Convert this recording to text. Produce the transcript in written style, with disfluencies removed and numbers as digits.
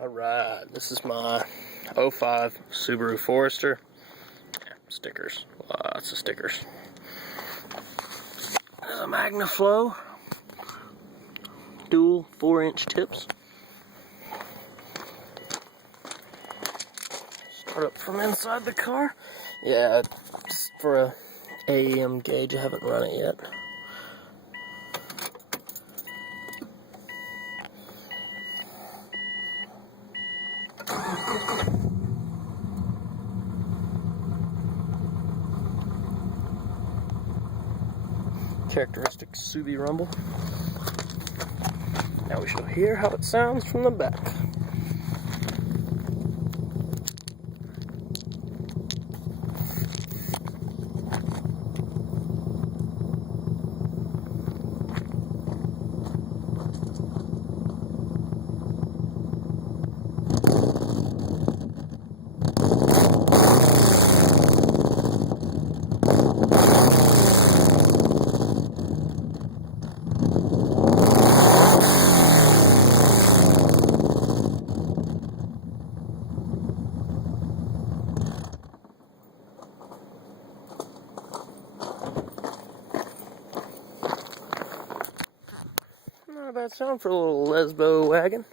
Alright, this is my 05 Subaru Forester. Yeah, stickers, lots of stickers. There's a MagnaFlow, dual 4-inch tips. Start up from inside the car. Yeah, just for a AEM gauge, I haven't run it yet. Characteristic Subi rumble. Now we shall hear how it sounds from the back. Not a bad sound for a little Lesbo wagon.